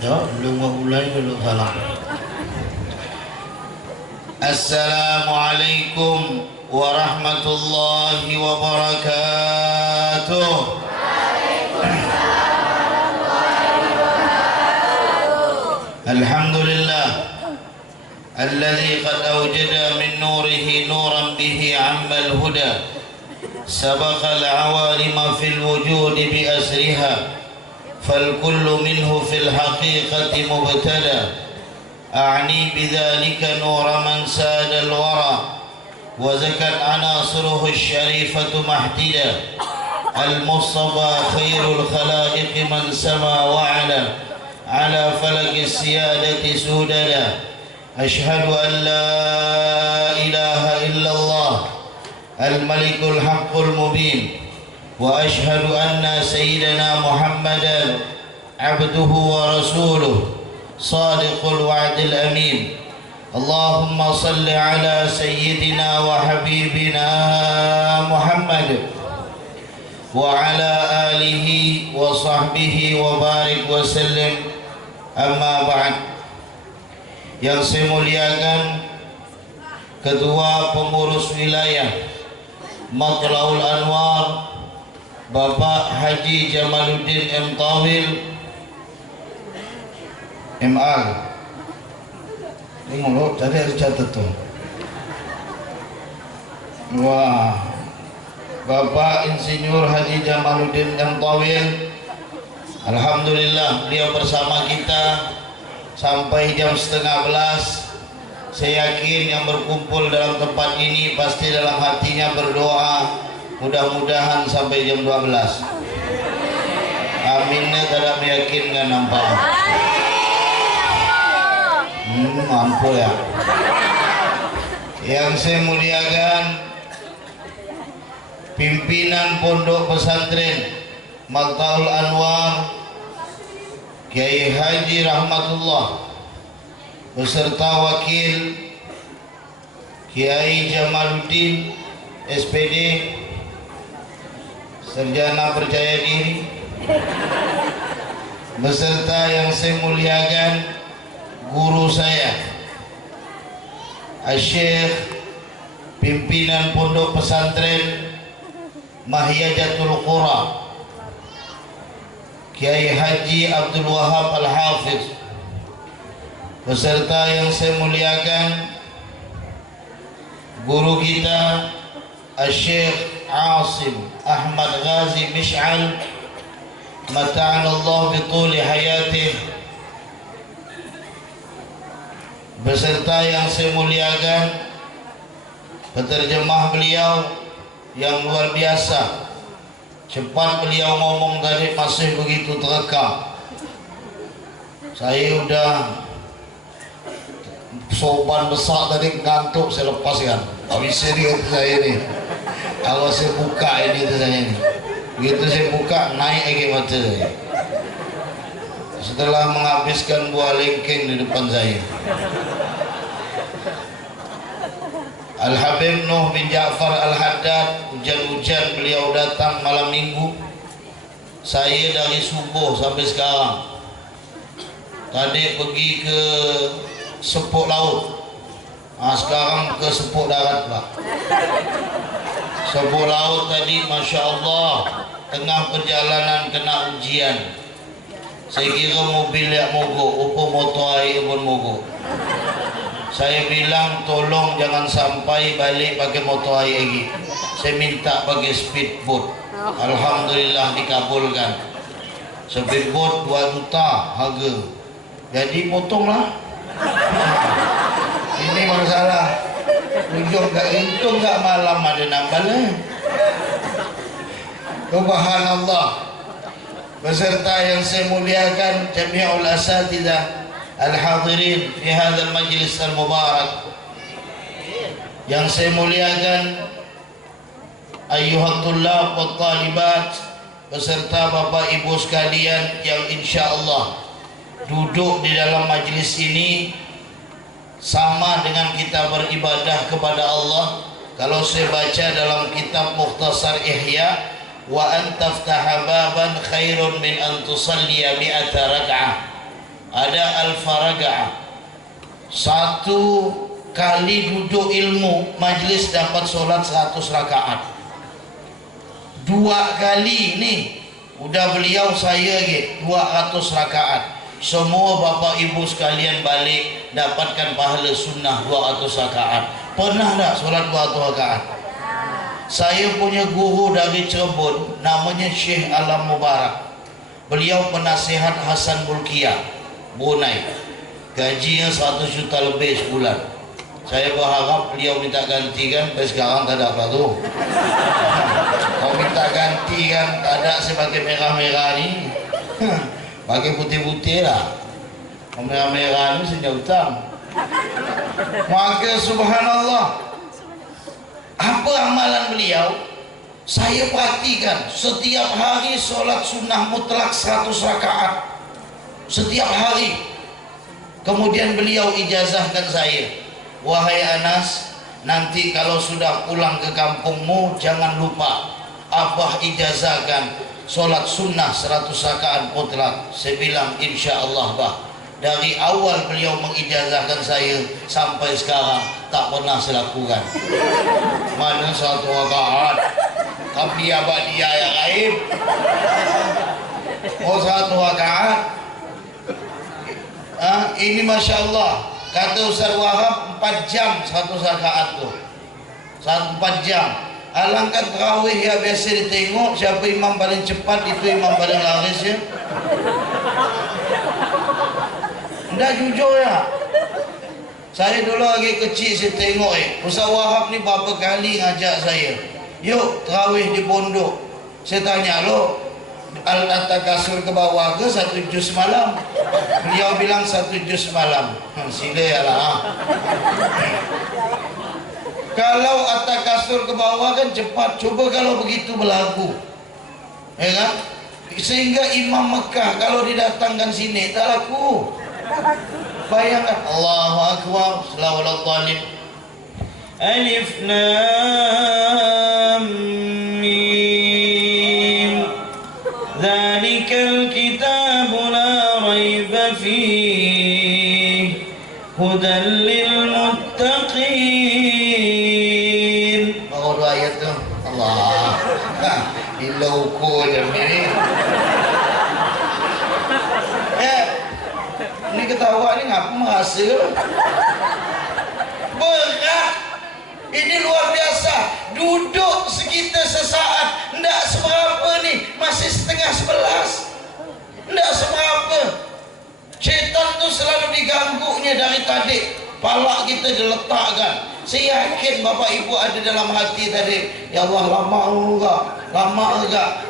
Ya, belum mulai belum salah. Assalamualaikum warahmatullahi wabarakatuh. Alhamdulillah alladzi qad awjada min nurihi nuran bihi 'ammal huda sabaqa al-'awalima fil wujudi bi asriha فالكل منه في الحقيقة مبتدى أعني بذلك نور من ساد الورى وزكت عناصره الشريفة محتدى المصطفى خير الخلائق من سما وعلا على فلك السيادة سوددا أشهد أن لا إله إلا الله الملك الحق المبين وأشهد أن سيدنا محمدا عبده ورسوله صادق الوعد الأمين اللهم صل على سيدنا وحبيبنا محمد وعلى آله وصحبه وبارك وسلم أما بعد. Yang saya muliakan Ketua Pengurus Wilayah Matlaul Anwar Bapak Haji Jamaluddin M. Tawil MR. Ini mulut tadi harus catat tuh. Wah, Bapak Insinyur Haji Jamaluddin M. Tawil, alhamdulillah beliau bersama kita sampai jam 10:30. Saya yakin yang berkumpul dalam tempat ini pasti dalam hatinya berdoa mudah-mudahan sampai jam 12. Aminnya tidak meyakinkan nampak. Mampu ya. Yang saya muliakan pimpinan Pondok Pesantren Matlaul Anwar Kiai Haji Rahmatullah beserta wakil Kiai Jamaluddin SPD Sarjana Percaya Diri beserta yang saya muliakan guru saya Asy-Syaikh pimpinan Pondok Pesantren Mahyajatul Qura Kiai Haji Abdul Wahab Al-Hafiz beserta yang saya muliakan guru kita Asy-Syaikh Asim Ahmad Ghazi Mish'al mata'anallah bituli hayatih beserta yang saya muliakan penerjemah beliau yang luar biasa, cepat beliau ngomong tadi masih begitu terekam. Saya udah sopan besar tadi ngantuk, saya lepaskan habis ini saya ini. Kalau saya buka ini saya ini, begitu saya buka naik lagi mata saya. Setelah menghabiskan buah lengkeng di depan saya. Al-Habib Nuh bin Ja'far Al-Haddad, hujan-hujan beliau datang malam minggu. Saya dari subuh sampai sekarang. Tadi pergi ke Sepuk Laut, sekarang ke Sepuk Darat Pak. Sepuk Laut tadi Masya Allah, tengah perjalanan kena ujian. Saya kira mobil yang mogok, upo motor air pun mogok. Saya bilang tolong jangan sampai balik pakai motor air lagi. Saya minta pakai speedboat. Alhamdulillah dikabulkan. Speedboat 2 juta harga. Jadi potonglah. Ini masalah. Untung gak malam ada nambalah. Subhanallah. Beserta yang saya muliakan Jami'ul Asatidzah Al-Hadirin fi hadzal majlis al-mubarak. Yang saya muliakan ayyuhat tullab wa talibat beserta Bapak Ibu sekalian yang insyaallah duduk di dalam majlis ini sama dengan kita beribadah kepada Allah. Kalau saya baca dalam kitab Mukhtasar Ihya, wa an taftaha baban khairun min an tusalliya mi'ata rak'ah. ada al-faraga'ah. Satu kali duduk ilmu majlis dapat solat 100 rakaat. Dua kali nih udah beliau saya lagi 200 rakaat. Semua bapak ibu sekalian balik dapatkan pahala sunnah 200 rakaat. Pernah tak solat 200 rakaat? Saya punya guru dari Cirebon namanya Syekh Alam Mubarak. Beliau penasihat Hasan Bulkiah Brunei. Gajinya 100 juta lebih sebulan. Saya berharap beliau minta ganti kan, tapi sekarang tak ada apa tu. Kau minta ganti kan, tak ada sebagai merah-merah ni. Pakai putih-putih lah. Merah-merah ni senyap hutang. Maka subhanallah, apa amalan beliau? Saya perhatikan setiap hari solat sunnah mutlak 100 rakaat. Setiap hari. Kemudian beliau ijazahkan saya, wahai Anas, nanti kalau sudah pulang ke kampungmu jangan lupa Abah ijazahkan solat sunnah 100 rakaat mutlak. Saya bilang insya Allah bah. Dari awal beliau mengijazahkan saya sampai sekarang tak pernah saya lakukan. Mana 1 rakaat, tapi abah dia yang lain. Oh 1 rakaat. Ini Masya Allah. Kata Ustaz Wahab 4 jam 1 rakaat tu. 4 jam. Alangkah tarawih ya biasa ditengok siapa imam paling cepat itu imam paling laris ya. Ndak jujur ya. Saya dulu lagi kecil saya tengok Ustaz Wahab ni berapa kali ngajak saya. Yuk tarawih di pondok. Saya tanya lo atas kasur ke bawah ke 1 juz semalam? Beliau bilang 1 juz semalam. Sila ya lah. Kalau atas kasur ke bawah kan cepat. Coba kalau begitu berlaku, ya kan? Sehingga Imam Mekah kalau didatangkan sini tak laku. Bayangkan. Allahu Akbar. Salawat talib. Alif Lam Mim. Dzalikal kitabu la raiba fihi hudan lil muttaqin. Baru 2 ayat tu. Allah. Bila ukur je ni. Ni ketawa ni ngapa merasa? Berat. Ini luar biasa. Duduk sekitar sesaat, ndak seberapa ni, masih setengah 11. Ndak seberapa. Syaitan tu selalu diganggunya dari tadi. Palak kita diletakkan. Saya yakin bapak ibu ada dalam hati tadi, ya Allah lama enggak.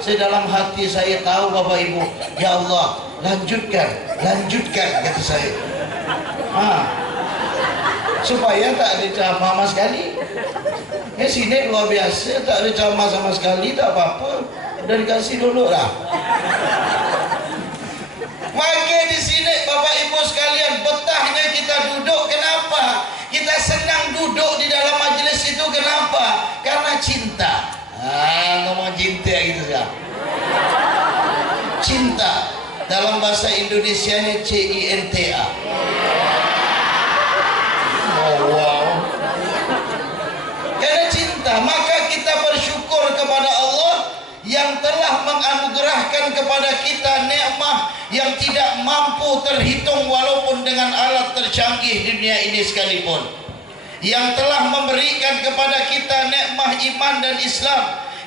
Saya dalam hati saya tahu bapak ibu, ya Allah lanjutkan kata saya. Supaya tak ada ceramah sekali. Sini luar biasa, tak ada ceramah sama sekali, tak apa-apa. Udah dikasih dulu lah. Maka di sini bapak ibu sekalian, betahnya kita duduk. Kenapa? Kita senang duduk di dalam majelis itu. Kenapa? Karena cinta. Ngomong cinta gitu ya. Cinta dalam bahasa Indonesianya CINTA. Wow. Karena cinta, maka kita bersyukur kepada Allah yang telah menganugerahkan kepada kita nikmat yang tidak mampu terhitung walaupun dengan alat tercanggih dunia ini sekalipun, yang telah memberikan kepada kita nikmat iman dan Islam,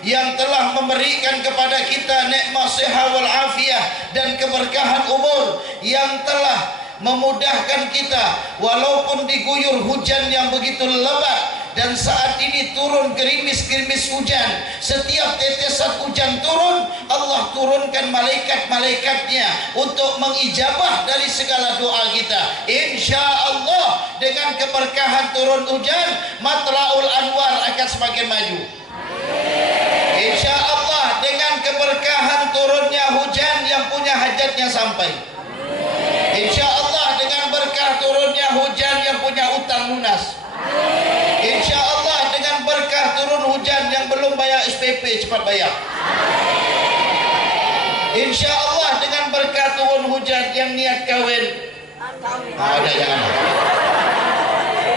yang telah memberikan kepada kita nikmat sehat wal afiah dan keberkahan umur, yang telah memudahkan kita walaupun diguyur hujan yang begitu lebat. Dan saat ini turun gerimis-gerimis hujan. Setiap tetesan hujan turun, Allah turunkan malaikat-malaikatnya untuk mengijabah dari segala doa kita. Insya Allah dengan keberkahan turun hujan, Matla'ul Anwar akan semakin maju. Insya Allah dengan keberkahan turunnya hujan, yang punya hajatnya sampai. Insya Allah dengan berkah turunnya hujan, yang punya utang lunas. Insya Allah dengan berkah turun hujan, yang belum bayar SPP cepat bayar. Insya Allah dengan berkah turun hujan, yang niat kahwin Ada jangan.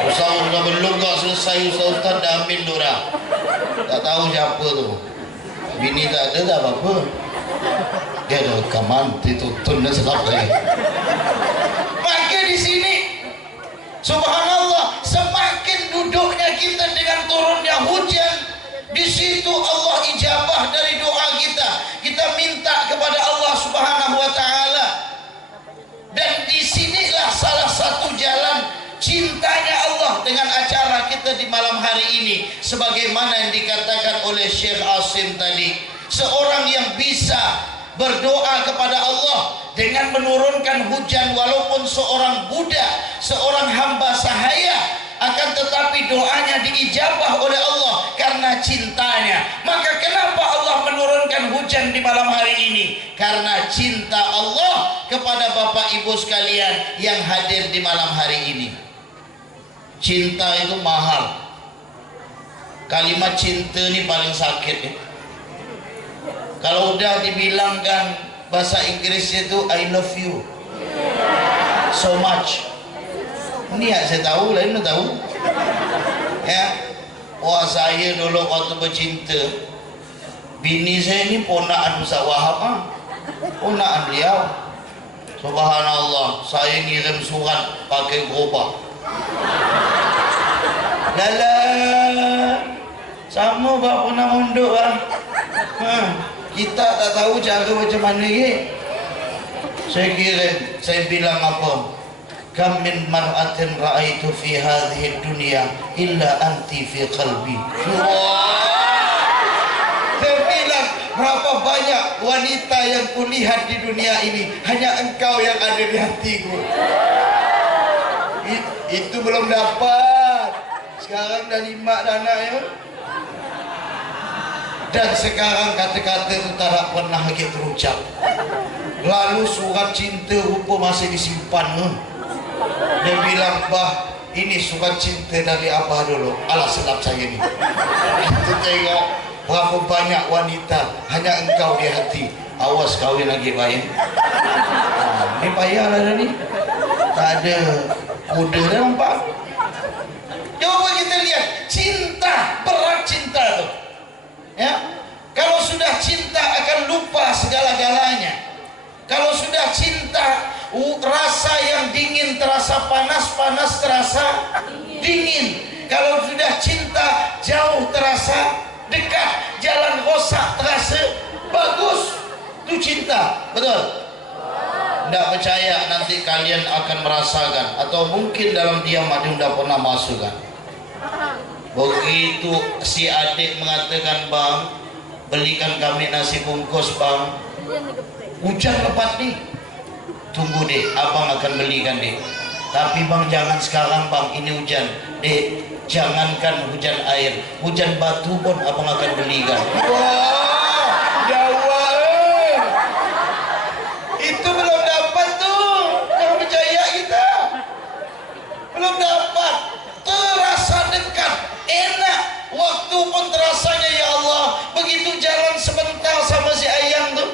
Ustaz udah belum kok selesai Ustaz dah ambil Dora. Tak tahu siapa tu. Bini tak ada tak apa-apa. Dia ada rekaman dituntun dan selap saya. Maka di sini subhanallah, semakin duduknya kita dengan turunnya hujan, di situ Allah ijabah dari doa kita. Kita minta kepada Allah Subhanahu wa taala. Dan disinilah salah satu jalan cintanya Allah dengan acara kita di malam hari ini. Sebagaimana yang dikatakan oleh Syekh Asim tadi, seorang yang bisa berdoa kepada Allah dengan menurunkan hujan, walaupun seorang budak, seorang hamba sahaya, akan tetapi doanya diijabah oleh Allah karena cintanya. Maka kenapa Allah menurunkan hujan di malam hari ini? Karena cinta Allah kepada Bapak Ibu sekalian yang hadir di malam hari ini. Cinta itu mahal. Kalimat cinta ini paling sakit ya. Kalau udah dibilangkan bahasa Inggrisnya itu I love you so much, ini ya saya tahu, lain tahu ya. Wah, saya dulu waktu bercinta, bini saya ini ponaan Ustaz Wahab, ponaan beliau. Subhanallah, saya ngirim surat pakai gerobak. Dalam sama pak pernah mondok kita tak tahu cara macam mana ye. Saya kirim, saya bilang apa? Kam min mar'atin ra'aitu fi hadhihi dunya illa anti fi qalbi. Saya bilang, berapa banyak wanita yang kulihat di dunia ini, hanya engkau yang ada di hatiku. Itu belum dapat. Sekarang dah 5 dah anak ya. Dan sekarang kata-kata itu tak pernah lagi terucap. Lalu surat cinta rupa masih disimpan. Dia bilang, bah, ini surat cinta dari abah dulu. Alah, sedap saya ni. Kita tengok berapa banyak wanita, hanya engkau di hati. Awas kahwin lagi baik. Ini payahlah dah ni. Tak ada kuda dah nampak. Coba kita lihat cinta, berat cinta tu. Ya, kalau sudah cinta akan lupa segala-galanya. Kalau sudah cinta, rasa yang dingin terasa panas, panas terasa dingin. Kalau sudah cinta, jauh terasa dekat, jalan rosak terasa bagus. Itu cinta, betul? Tidak percaya nanti kalian akan merasakan, atau mungkin dalam diam ada sudah pernah masukkan. Begitu si adik mengatakan, bang, belikan kami nasi bungkus bang, hujan lebat nih. Tunggu deh, abang akan belikan deh. Tapi bang jangan sekarang bang, ini hujan. Dek, jangankan hujan air, hujan batu pun abang akan belikan. Wah, Jawa. Itu belum dapat tuh, jangan percaya kita. Belum dapat. Terasa dekat, enak, waktu pun terasanya ya Allah. Begitu jalan sebentar sama si ayang tuh,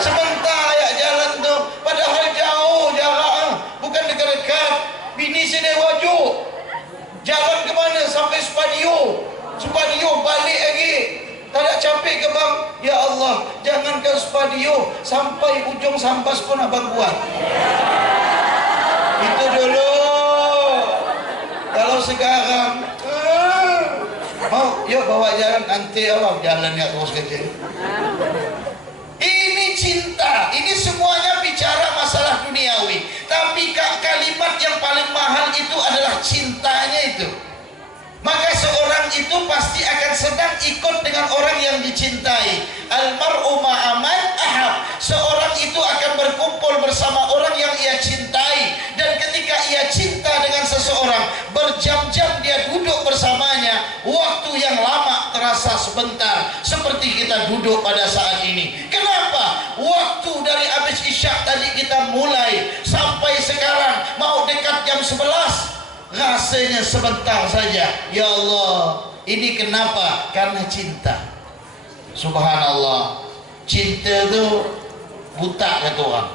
sebentar ya jalan tuh, padahal jauh jarak, bukan dekat-dekat. Bini sini wajib jalan kemana sampai Supadio, Supadio balik lagi. Tak ada capek ke bang? Ya Allah, jangankan Supadio, sampai ujung Sampas pun abang buat. Itu dulu. Kalau sekarang mau yuk bawa jalan, nanti abang jalannya terus kecil. Ini cinta, ini semuanya bicara masalah duniawi. Tapi kalimat yang paling mahal itu adalah cintanya itu. Maka seorang itu pasti akan sedang ikut dengan orang yang dicintai. Almar'u ma'aman ahab. Seorang itu akan berkumpul bersama orang yang ia cintai. Dan ketika ia cinta dengan seseorang, berjam-jam dia duduk bersamanya. Waktu yang lama terasa sebentar, seperti kita duduk pada saat ini. Kenapa? Waktu dari habis isyak tadi kita mulai sampai sekarang mau dekat jam 11, rasanya sebentar saja. Ya Allah, ini kenapa? Karena cinta. Subhanallah, cinta itu buta kata orang.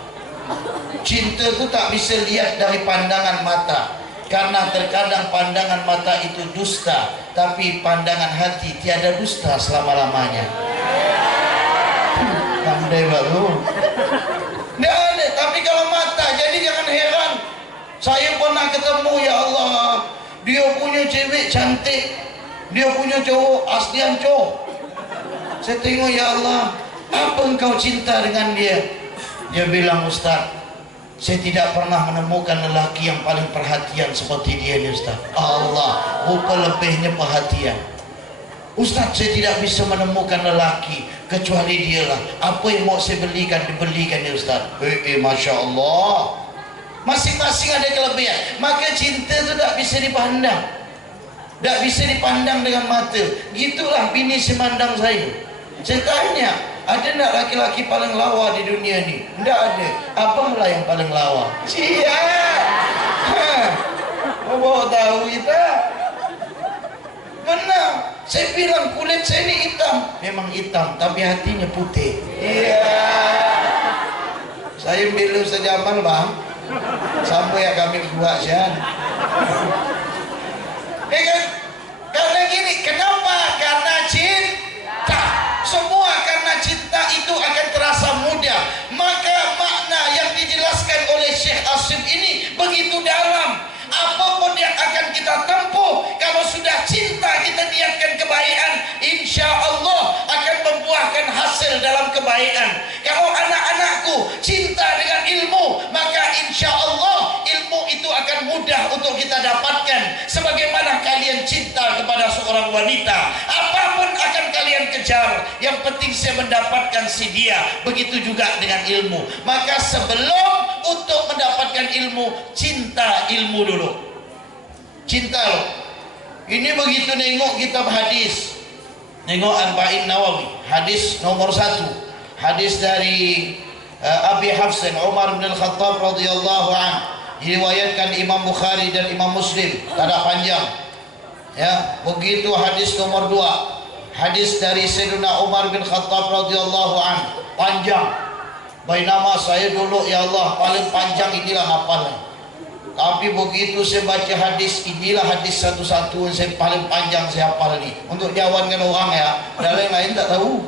Cinta tu tak bisa lihat dari pandangan mata, karena terkadang pandangan mata itu dusta, tapi pandangan hati tiada dusta selama-lamanya. Pandai baru. Tidak ada. Tapi kalau mata, jadi jangan heran. Saya pernah ketemu, ya Allah, dia punya cewek cantik, dia punya cowok aslian cowok. Saya tengok, ya Allah, apa engkau cinta dengan dia? Dia bilang, Ustaz, saya tidak pernah menemukan lelaki yang paling perhatian seperti dia ni, Ustaz. Allah, rupa lebihnya perhatian. Ustaz, saya tidak bisa menemukan lelaki kecuali dialah. Apa yang mau saya belikan, dibelikan ya Ustaz. Masya Allah. Masing-masing ada kelebihan. Maka cinta itu tak bisa dipandang, tak bisa dipandang dengan mata. Gitulah bini semandang saya. Saya tanya, ada tak laki-laki paling lawa di dunia ni? Tak ada. Abanglah yang paling lawa. Kau bawa tahu kita? Benar. Saya bilang kulit saya ni hitam. Memang hitam, tapi hatinya putih. Iya. Saya bilang sejaman bang, sampai yang kami buat sian. Kan? Karena gini, kenapa? Karena cinta. Semua karena cinta itu akan terasa mudah. Maka makna yang dijelaskan oleh Syekh Asim ini begitu dalam. Apapun yang akan kita tempuh, kalau sudah cinta kita niatkan kebaikan, insya Allah akan membuahkan hasil dalam kebaikan. Kalau anak-anakku cinta dengan ilmu, maka insya Allah ilmu itu akan mudah untuk kita dapatkan. Sebagaimana kalian cinta kepada seorang wanita, apapun akan kalian kejar, yang penting saya mendapatkan si dia. Begitu juga dengan ilmu. Maka sebelum untuk mendapatkan ilmu, cinta ilmu dulu. Cinta loh. Ini begitu nengok kitab hadis, nengok Arba'in Nawawi, hadis nomor 1, hadis dari Abi Hafsin Umar bin Al-Khattab radhiyallahu anhu, diriwayatkan Imam Bukhari dan Imam Muslim, tak ada panjang. Ya, begitu hadis nomor 2, hadis dari Sayyidina Umar bin Khattab radhiyallahu anhu, panjang. Bainama saya dulu, ya Allah, paling panjang inilah hafalnya. Tapi begitu saya baca hadis, inilah hadis satu-satu yang saya paling panjang saya hafal ini. Untuk jawabankan orang ya, dan lain-lain tak tahu.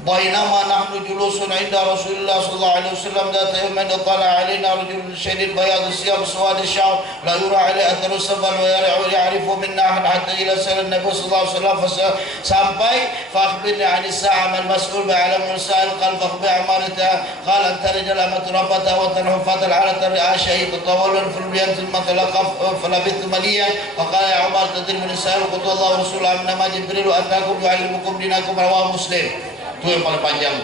Bainama nahnu julusun inda Rasulullah sallallahu alaihi wasallam data yawman tala alaina rajulun shadid bayad siyab suwad sya'b la yura alaihi atharu sabal wa ya'rifu minna hatta ila sallallahu nabi sallallahu alaihi wasallam sampai fakhbirni 'an as-sa'a mal mas'ul ba'alam sa'al qal fakhbir amarata qala anta rajul amatrafata wa tanhufat al-'ala tar'ashi tatawalun fil biyan thumma talaqaf falabith maliyan faqala ya Umar tadri min sa'al qala Allah rasulullah nama jibril atakum yu'allimukum dinakum rawahu Muslim. Itu yang paling panjang.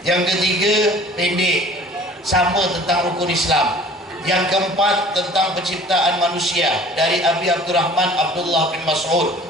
Yang ketiga pendek, sama tentang rukun Islam. Yang keempat tentang penciptaan manusia dari Abi Abdurrahman Abdullah bin Mas'ud.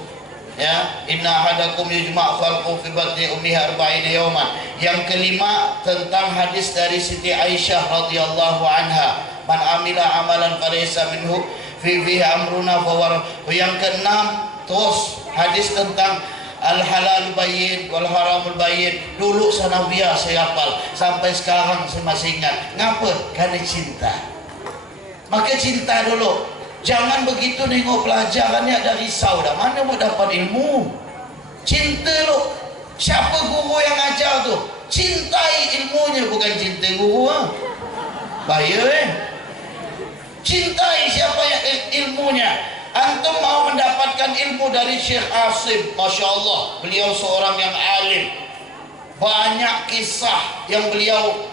Ya, inna ahadakum yujma' khalqu fi batni ummihi 40 yawman. Yang kelima tentang hadis dari Siti Aisyah radhiyallahu anha, man amila amalan falaysa minhu fihi amruna fawar. Yang keenam terus hadis tentang al-halal bayyin wal haramul bayyin. Dulu sanawiyah saya hafal, sampai sekarang saya masih ingat. Ngapa? Karena cinta. Maka cinta dulu. Jangan begitu nengok pelajarannya ada risau dah. Mana mau dapat ilmu? Cinta lu. Siapa guru yang ajar tu? Cintai ilmunya, bukan cinta guru. Bahaya Cintai siapa yang ilmunya. Antum mau mendapatkan ilmu dari Syekh Asim, Masya Allah, beliau seorang yang alim. Banyak kisah yang beliau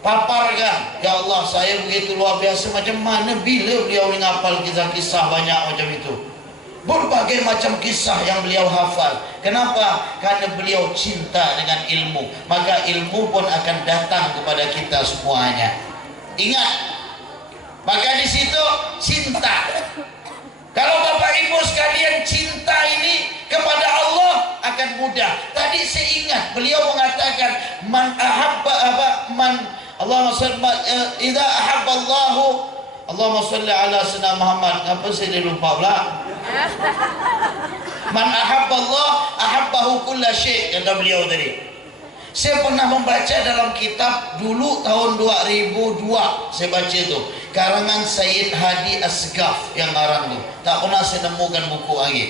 paparkan. Ya Allah, saya begitu luar biasa. Macam mana bila beliau menghafal kisah-kisah banyak macam itu. Berbagai macam kisah yang beliau hafal. Kenapa? Karena beliau cinta dengan ilmu. Maka ilmu pun akan datang kepada kita semuanya. Ingat, maka di situ cinta. Kalau Bapak Ibu sekalian cinta ini kepada Allah akan mudah. Tadi saya ingat beliau mengatakan man ahabba Allahumma shalli idza ahabba Allahu Allahumma shalli ala sayyidina Muhammad. Apa saya lupa pula? Man ahabba Allah ahabbahu kulla syai', kata beliau tadi. Saya pernah membaca dalam kitab dulu tahun 2002, saya baca itu karangan Sayyid Hadi Asgaf yang ngarang tuh. Tak pernah saya temukan buku lagi.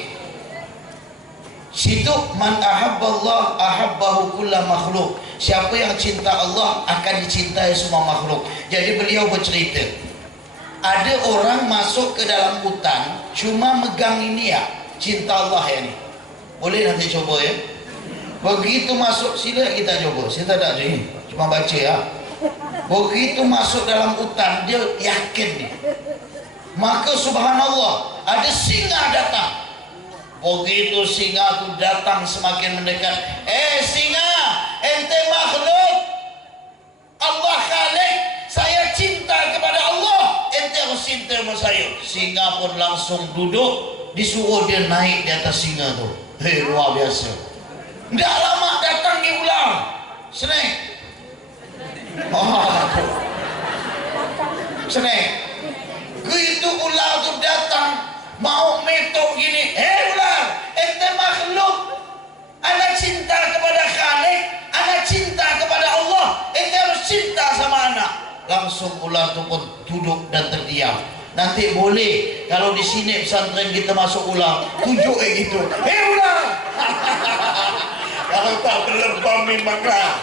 Situ man ahabballah ahabbahu kulla makhluk. Siapa yang cinta Allah akan dicintai semua makhluk. Jadi beliau bercerita, ada orang masuk ke dalam hutan cuma megang ini ya, cinta Allah ya ni. Boleh nanti coba ya. Begitu masuk, sila kita coba. Saya tak ada ni, cuma baca ya. Begitu masuk dalam hutan, dia yakin ni. Maka subhanallah, ada singa datang. Begitu singa tu datang semakin mendekat. Singa, ente makhluk Allah Khalik, saya cinta kepada Allah, ente harus cinta sama saya. Singa pun langsung duduk, disuruh dia naik di atas singa tu. Luar biasa. Tak lama datang di ular, snake. Snake. Begitu ular tu datang, mau metok gini. Ular, ente makhluk, ana cinta kepada Khalik, ana cinta kepada Allah, ente harus cinta sama anak. Langsung ular tu pun duduk dan terdiam. Nanti boleh kalau di sini pesantren kita masuk ular, tunjuk gitu. Ular. Kalau tak berlebam maka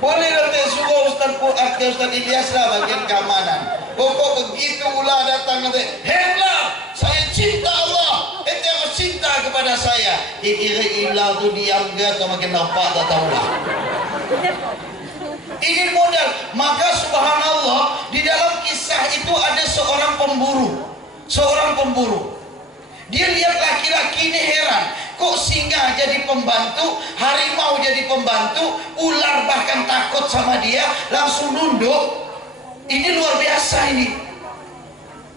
boleh nanti suruh Ustaz Ilyas lah bagian keamanan. Pokok begitu ular datang nanti, ular, saya cinta Allah, ente harus cinta kepada saya. Kira ular tu diam ke atau makin nampak tak tahu lah. Ini modal. Maka subhanallah, di dalam kisah itu ada seorang pemburu. Seorang pemburu. Dia lihat laki-laki ini heran. Kok singa jadi pembantu, harimau jadi pembantu, ular bahkan takut sama dia, langsung nunduk. Ini luar biasa ini.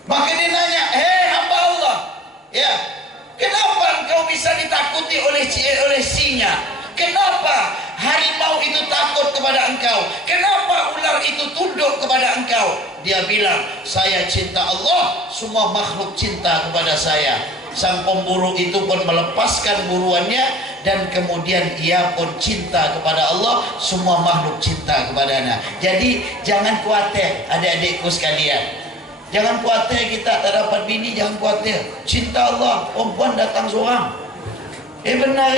Maka dia nanya, hamba Allah, ya, kenapa engkau bisa ditakuti oleh singa? Kenapa harimau itu takut kepada engkau? Kenapa ular itu tunduk kepada engkau? Dia bilang, saya cinta Allah, semua makhluk cinta kepada saya. Sang pemburu itu pun melepaskan buruannya dan kemudian ia pun cinta kepada Allah, semua makhluk cinta kepadanya. Jadi jangan khawatir adik-adikku sekalian. Jangan khawatir kita tak dapat bini, jangan khawatir. Cinta Allah, perempuan datang seorang. Benar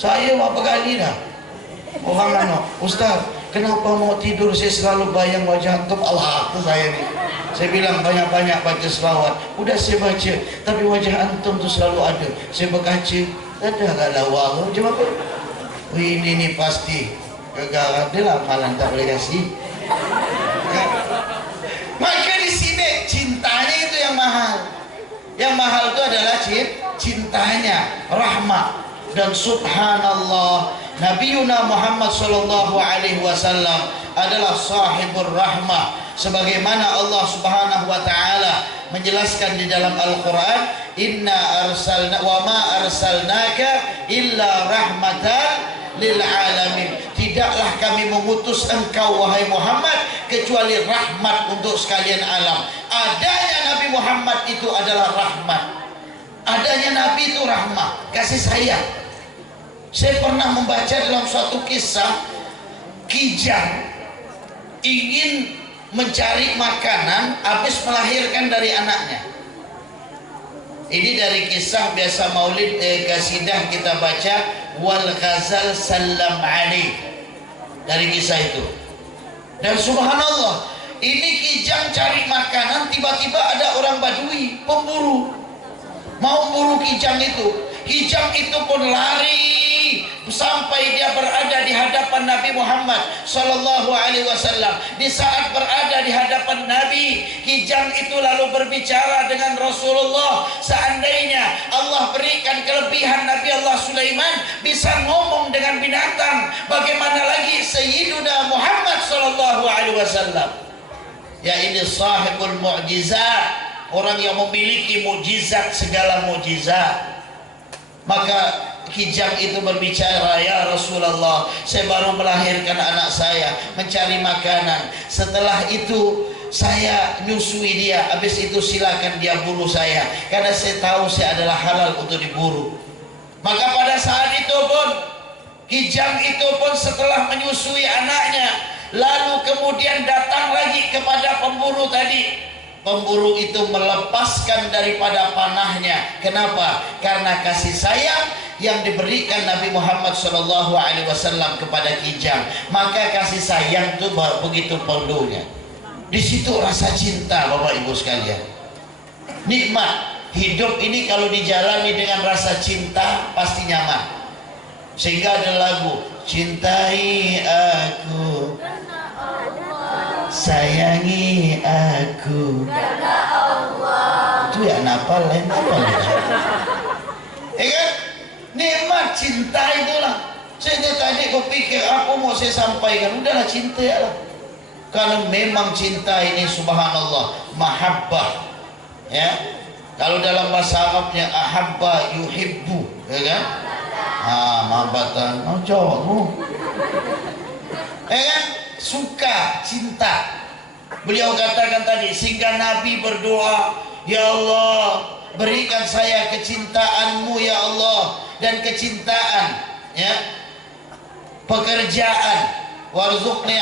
saya berapa kali dah orang anak, Ustaz, kenapa mau tidur saya selalu bayang wajah antum? Allah, itu saya ni. Saya bilang banyak-banyak baca selawat. Udah saya baca, tapi wajah antum tu selalu ada. Saya berkaca, ada agak lawa macam apa? Ini ni pasti gara-gara dia lah malam tak boleh kasih. Maka di sini cintanya itu yang mahal. Yang mahal itu adalah cintanya, rahmat. Dan subhanallah, Nabi Muhammad sallallahu alaihi wasallam adalah sahibur rahmah. Sebagaimana Allah Subhanahu wa taala menjelaskan di dalam Al-Qur'an, inna arsalna wa ma arsalnaka illa rahmatan lil alamin. Tidaklah kami mengutus engkau wahai Muhammad kecuali rahmat untuk sekalian alam. Adanya Nabi Muhammad itu adalah rahmat. Adanya Nabi itu rahmat, kasih sayang. Saya pernah membaca dalam suatu kisah, kijang ingin mencari makanan habis melahirkan dari anaknya. Ini dari kisah biasa maulid kasidah kita baca, wal ghazal sallam alaih, dari kisah itu. Dan subhanallah, ini kijang cari makanan, tiba-tiba ada orang Badui pemburu mau buru kijang itu. Kijang itu pun lari sampai dia berada di hadapan Nabi Muhammad sallallahu alaihi wasallam. Di saat berada di hadapan Nabi, kijang itu lalu berbicara dengan Rasulullah. Seandainya Allah berikan kelebihan Nabi Allah Sulaiman bisa ngomong dengan binatang, bagaimana lagi Sayyiduna Muhammad sallallahu alaihi wasallam? Ya, ini sahibul mu'jizat, orang yang memiliki mukjizat, segala mukjizat. Maka kijang itu berbicara, ya Rasulullah, saya baru melahirkan anak saya, mencari makanan. Setelah itu saya nyusui dia, habis itu silakan dia buru saya, karena saya tahu saya adalah halal untuk diburu. Maka pada saat itu pun Kijang itu pun setelah menyusui anaknya, lalu kemudian datang lagi kepada pemburu tadi. Pemburu itu melepaskan daripada panahnya. Kenapa? Karena kasih sayang yang diberikan Nabi Muhammad SAW kepada kijang. Maka kasih sayang itu begitu perlunya. Di situ rasa cinta, Bapak Ibu sekalian. Nikmat hidup ini kalau dijalani dengan rasa cinta pasti nyaman. Sehingga ada lagu, cintai aku, sayangi aku. Itu ya napal lain apa lagi? Kan? Nikmat cinta itulah. Saya tadi kupikir aku mau saya sampaikan, udahlah cinta lah. Karena memang cinta ini subhanallah mahabbah. Ya. Kalau dalam bahasa Arabnya ahabba yuhibbu, ya kan? Mahabbatan, cowokmu. Ya kan? Suka, cinta. Beliau katakan tadi, sehingga Nabi berdoa, ya Allah, berikan saya kecintaanmu ya Allah, dan kecintaan, ya, pekerjaan. Warzuqni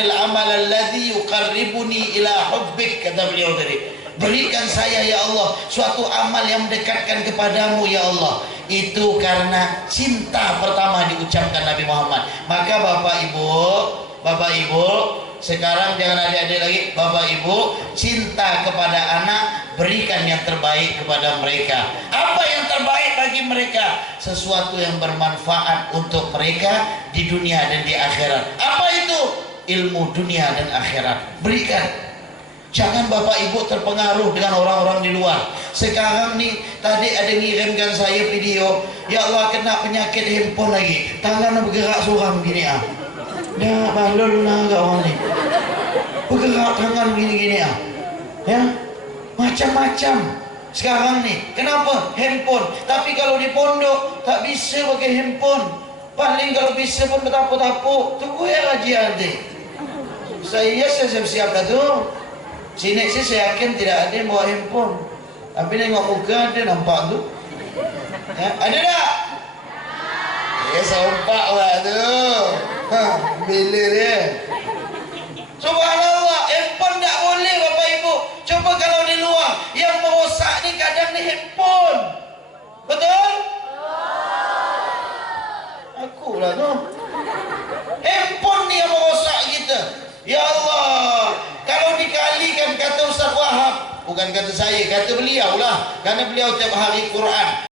al-amal alladhi yuqarribuni ila hubbik, kata beliau tadi. Berikan saya ya Allah suatu amal yang mendekatkan kepadamu ya Allah. Itu karena cinta pertama diucapkan Nabi Muhammad. Maka Bapak Ibu, sekarang jangan adik-adik lagi. Bapak Ibu, cinta kepada anak, berikan yang terbaik kepada mereka. Apa yang terbaik bagi mereka? Sesuatu yang bermanfaat untuk mereka di dunia dan di akhirat. Apa itu? Ilmu dunia dan akhirat. Berikan. Jangan Bapak Ibu terpengaruh dengan orang-orang di luar. Sekarang nih, tadi ada ngirimkan saya video, ya Allah kena penyakit handphone lagi, tangan bergerak suram gini Ya balul naga orang ni, bergerak tangan gini ya, macam-macam. Sekarang nih, kenapa? Handphone. Tapi kalau di pondok tak bisa pakai handphone. Paling kalau bisa pun bertapuk-tapuk. Tunggu ya kajian nanti. Saya siap-siap dah tu. Sini sih saya yakin tidak ada yang bawa handphone. Tapi nengok muka dia nampak tu. Ya, ada tak? Ya sompak lah tu. Bila dia. Subhanallah, handphone tak boleh Bapak Ibu. Coba kalau di luar, yang merosak ni kadang ni handphone. Betul? Aku lah tu. Handphone ni yang merosak kita. Ya Allah, kalau dikalikan kata Ustaz Wahab, bukan kata saya, kata beliau lah, karena beliau tiap hari Quran.